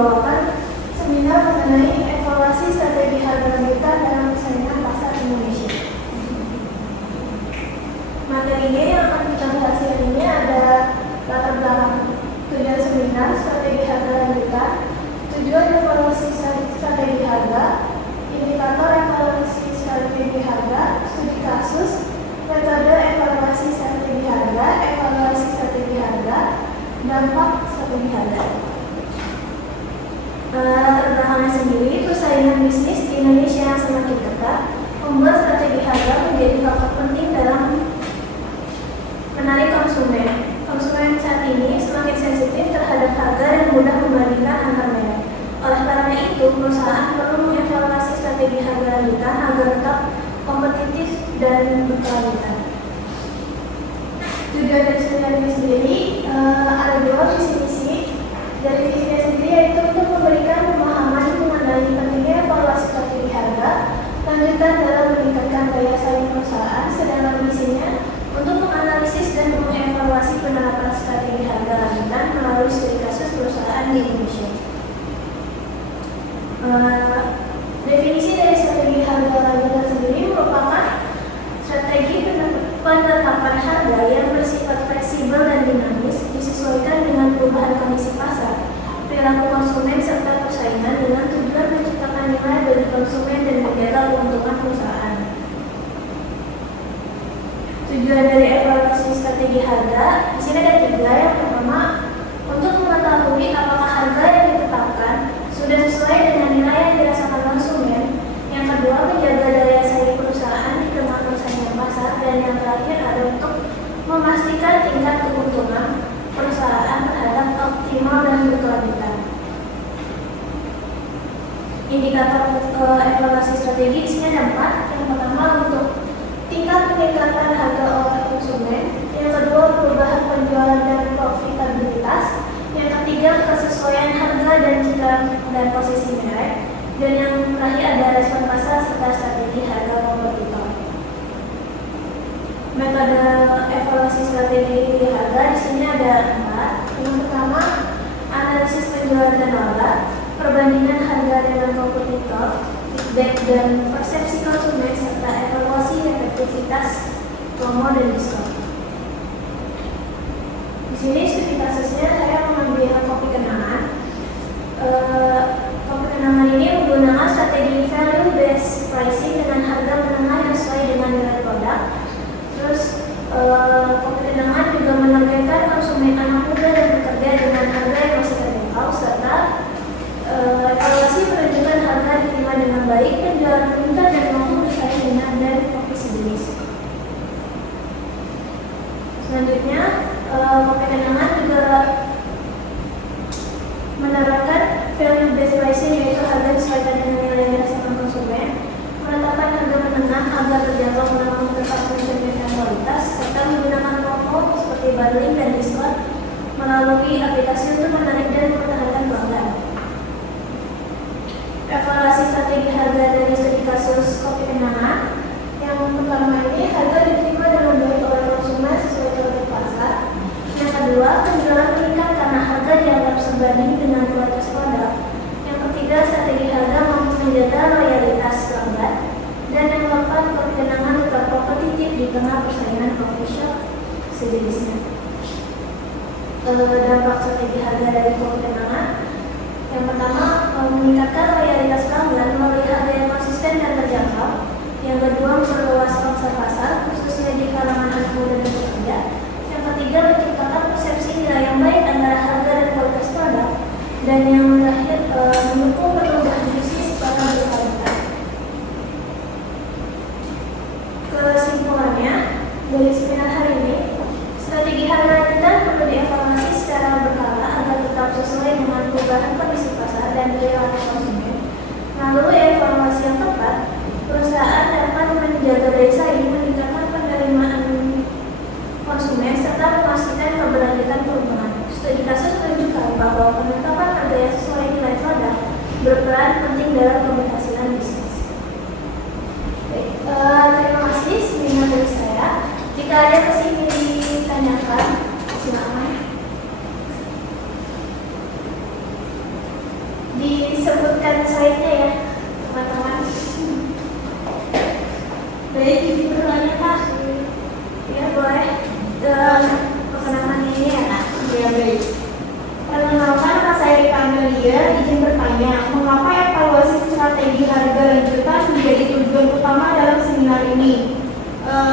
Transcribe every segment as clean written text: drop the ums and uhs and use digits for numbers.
membawakan seminar mengenai evaluasi strategi harga lanjutan dalam persaingan pasar Indonesia. Materinya yang akan kita bahas ini ada latar belakang tujuan seminar, strategi harga lanjutan, tujuan evaluasi strategi harga, indikator evaluasi strategi harga, studi kasus, metode evaluasi strategi harga, evaluasi strategi harga, dampak strategi harga. Latar belakangnya sendiri, persaingan bisnis di Indonesia yang semakin ketat membuat strategi harga menjadi faktor penting dalam menarik konsumen. Konsumen saat ini semakin sensitif terhadap harga dan mudah membandingkan antar merek. Oleh karena itu, perusahaan perlu mengevaluasi strategi harga lanjutan agar tetap kompetitif dan berkelanjutan. Tujuan dari seminar ini sendiri ada dua visi misi. Dari visinya sendiri yaitu untuk memberikan pemahaman mengenai pentingnya evaluasi strategi harga lanjutan dalam meningkatkan daya saing perusahaan, sedangkan misinya untuk menganalisis dan mengevaluasi penerapan strategi harga lanjutan melalui studi kasus perusahaan di Indonesia. Definisi dari strategi harga lanjutan sendiri merupakan strategi penetapan harga yang bersifat fleksibel dan dinamis, disesuaikan dengan perubahan kondisi pasar, perilaku konsumen serta persaingan dengan tujuan menciptakan nilai bagi konsumen dan menjaga keuntungan perusahaan. Tujuan dari evaluasi strategi harga di sini ada tiga. Yang pertama, untuk mengetahui apakah harga yang ditetapkan sudah sesuai dengan nilai yang dirasakan konsumen. Yang kedua, menjaga daya saing perusahaan di tengah persaingan pasar. Dan yang terakhir ada untuk memastikan tingkat keuntungan perusahaan terhadap optimal dan berkelanjutan. Indikator evaluasi strategi isinya ada 4. Yang pertama, untuk tingkat peningkatan harga oleh konsumen. Yang kedua, perubahan penjualan dan profitabilitas. Yang ketiga, kesesuaian harga dan citra dan posisi merek. Dan yang terakhir ada respon pasar serta strategi harga kompetitor. Metode evaluasi strategi harga di sini ada 4. Yang pertama, analisis penjualan dan laba, perbandingan harga dengan kompetitor, feedback dan persepsi konsumen serta evaluasi efektivitas promo dan diskon. Di sini studi kasusnya saya mengambil kopi kenangan. Kopi kenangan ini menggunakan strategi value based pricing dengan harga menengah yang sesuai dengan nilai produk. Terus kopi kenangan juga menargetkan konsumen anak muda dan bekerja dengan harga yang masih terjangkau serta evaluasi menunjukkan harga diterima dengan baik, penjualan meningkat dan mampu bersaing dengan brand kopi sejenis. Selanjutnya, kopi kenangan juga menerapkan value based pricing, yaitu harga disesuaikan dengan nilai yang dirasakan konsumen, menetapkan harga menengah agar terjangkau melalui tetap mencerminkan kualitas, serta menggunakan promo seperti bundling dan diskon melalui aplikasi untuk menarik dan mempertahankan pelanggan. Evaluasi strategi harga dari studi kasus kopi kenangan. Yang pertama ini, harga diterima dengan baik oleh konsumen sesuai target pasar. Yang kedua, penjualan meningkat karena harga dianggap sebanding dengan kualitas produk. Yang ketiga, strategi harga mampu menjaga loyalitas pelanggan. Dan yang keempat, kopi kenangan tetap kompetitif di tengah persaingan coffee shop sejenisnya. Dampak strategi harga dari kopi kenangan. Yang pertama, meningkatkan loyalitas pelanggan melalui harga yang konsisten dan terjangkau. Yang kedua, memperluas pangsa pasar, khususnya di kalangan anak muda dan pekerja. Yang ketiga, menciptakan persepsi nilai yang baik antara harga dan kualitas produk. Dan yang terakhir, mendukung pertumbuhan bisnis pada berkelanjutan. Kesimpulannya, dari seminar hari ini, strategi harga lanjutan perlu dievaluasi secara berkala agar tetap sesuai dengan perubahan kondisi pasar dan perilaku konsumen. Melalui evaluasi yang tepat, perusahaan dapat menjaga daya saing, meningkatkan penerimaan konsumen, serta memastikan keberlanjutan keuntungan. Studi kasus menunjukkan bahwa penetapan harga yang sesuai nilai produk berperan penting dalam keberhasilan bisnis. Terima kasih seminar dari saya. Jika ada yang masih ingin ditanyakan, silakan. sebutkan slide-nya ya, teman-teman. Baik, izin bertanya Pak. Ya boleh. Perkenalan ini ya Kak. Ya baik. Perkenalkan, nama saya Rika Amelia. Izin bertanya, mengapa evaluasi strategi harga lanjutan menjadi tujuan utama dalam seminar ini?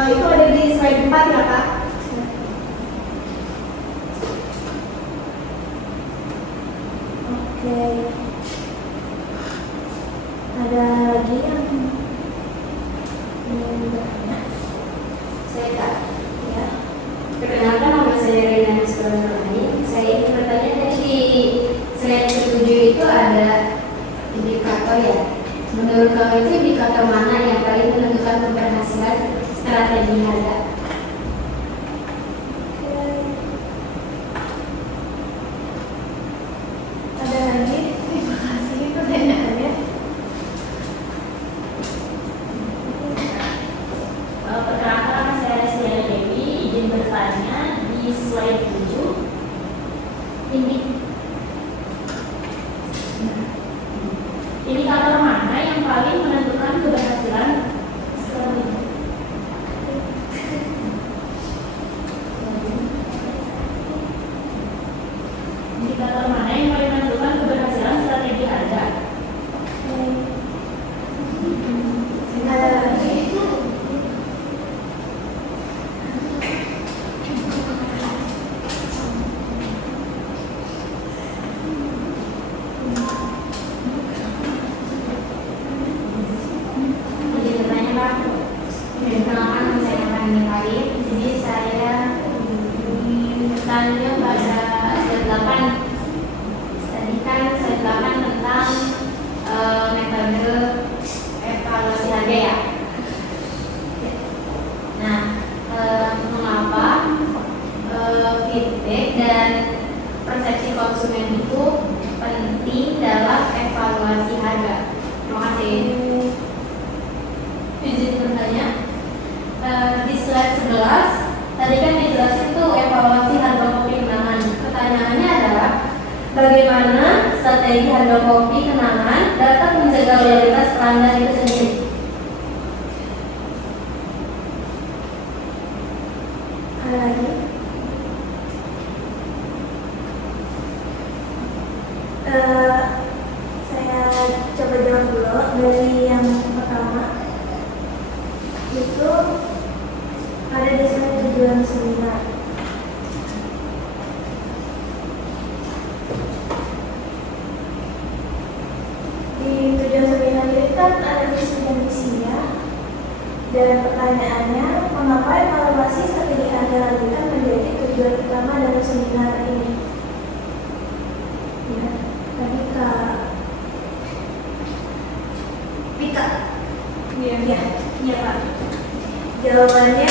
Itu ada di slide 4 ya Kak. Oke. Ada lagi yang ingin bertanya? Saya Kak. Ya. Perkenalkan, nama saya Rina Nisbah-Nurani. Saya ingin bertanya, tadi di slide 7 itu ada indikator ya. Menurut kamu itu indikator mana yang paling menentukan keberhasilan strategi harga? Oke. Ada lagi? Terima kasih pertanyaannya. Perkenalkan, nama saya Resia Dewi. Izin bertanya, di slide 7 indikator mana yang paling menentukan keberhasilan strategi? Indikator mana yang paling menentukan keberhasilan strategi harga? Ada lagi? Izin bertanya Pak. Perkenalkan, nama saya Nurani Karim. Jadi saya ingin bertanya pada slide 8. Tadi kan slide 8 tentang metode evaluasi harga ya. Nah, mengapa feedback dan persepsi konsumen itu penting dalam evaluasi harga? Terima kasih. Izin bertanya, di slide 11 tadi kan dijelasin tuh evaluasi harga kopi kenangan. Pertanyaannya adalah bagaimana strategi harga kopi kenangan dapat menjaga loyalitas pelanggan itu sendiri? Ada lagi? Saya coba jawab dulu dari yang pertama. Itu ada di slide tujuan seminar. Di tujuan seminar ini kan ada visi dan misinya. Dan pertanyaannya, mengapa evaluasi strategi harga lanjutan menjadi tujuan utama dalam seminar ini? Ya, tadi Kak Rika. Iya, iya Pak. Jawabannya,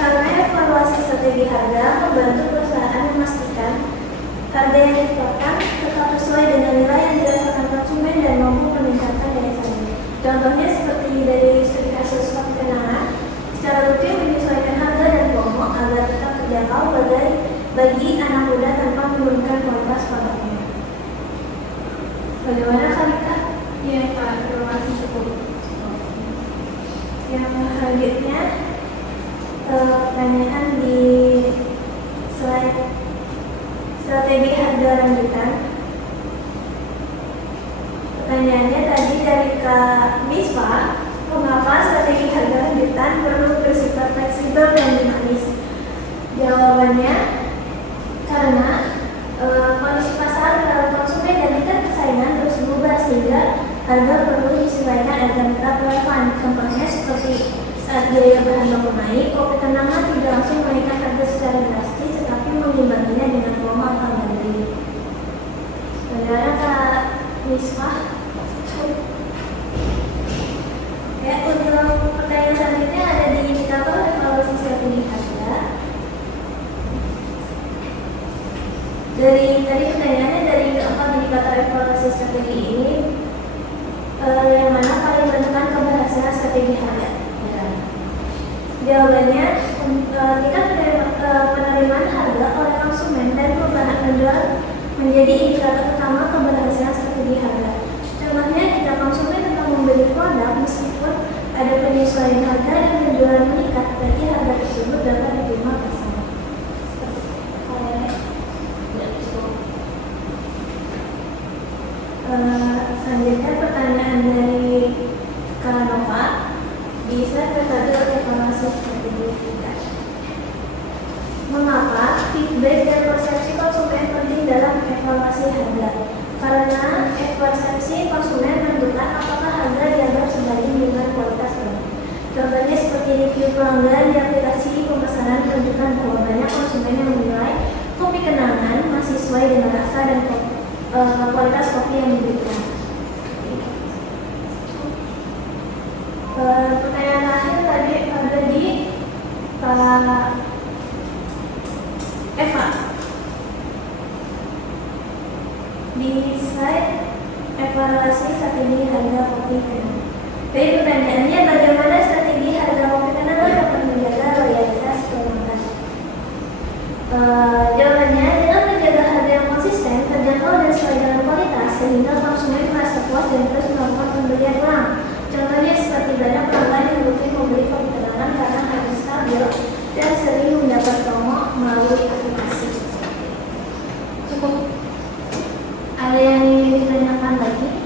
karena evaluasi strategi harga membantu perusahaan memastikan harga yang ditetapkan tetap sesuai dengan nilai yang dirasakan konsumen dan mampu meningkatkan daya saing. Contohnya seperti dari studi kasus kopi kenangan, secara rutin menyesuaikan harga dan promo agar tetap terjangkau bagi anak muda tanpa menurunkan kualitas produknya. Bagaimana Kak Rika? Iya Pak, terima kasih cukup. Yang selanjutnya, pertanyaan di slide strategi harga lanjutan. Pertanyaannya tadi dari Kak Mispa, mengapa strategi harga lanjutan perlu bersifat fleksibel dan dinamis? Jawabannya, karena kondisi pasar dalam konsumen dan tingkat persaingan terus berubah sehingga harga perlu disesuaikan agar tetap relevan. Contohnya seperti saat biaya bahan baku naik, kopi kenangan tidak langsung menaikkan harga secara drastis, tetapi mengimbanginya dengan promo atau bundling. Bagaimana Kak Misbah? Ya, untuk pertanyaan selanjutnya ada di indikator evaluasi strategi harga. Dari tadi pertanyaannya dari keempat indikator evaluasi strategi ini, yang mana paling menentukan keberhasilan strategi harga? Jawabannya, tingkat penerimaan harga oleh konsumen dan perubahan penjual menjadi indikator utama keberhasilan strategi harga. Contohnya penyesuaian harga dan penjualan meningkat, berarti harga tersebut dapat diterima pasar. Selanjutnya pertanyaan dari Kanova di slide metode evaluasi strategi kita. Mengapa feedback dan persepsi konsumen penting dalam evaluasi harga? Karena persepsi konsumen menentukan apakah harga dianggap sebanding dengan kualitas produk. Contohnya seperti review pelanggan di aplikasi pemesanan menunjukkan bahwa banyak konsumen yang menilai kopi kenangan masih sesuai dengan rasa dan kualitas kopi yang diberikan. Pertanyaan terakhir tadi ada di Eva. Di slide evaluasi strategi harga kopi kenangan. Jadi pertanyaannya, bagaimana strategi harga kopi kenangan dapat menjaga loyalitas pelanggan? Jawabannya, dengan menjaga harga yang konsisten, terjangkau dan sesuai dengan kualitas, sehingga konsumen merasa puas dan terus melakukan pembelian ulang. Contohnya seperti banyak pelanggan yang rutin membeli kopi kenangan karena harga stabil dan sering mendapat promo melalui aplikasi. Cukup. Ada yang ingin ditanyakan lagi?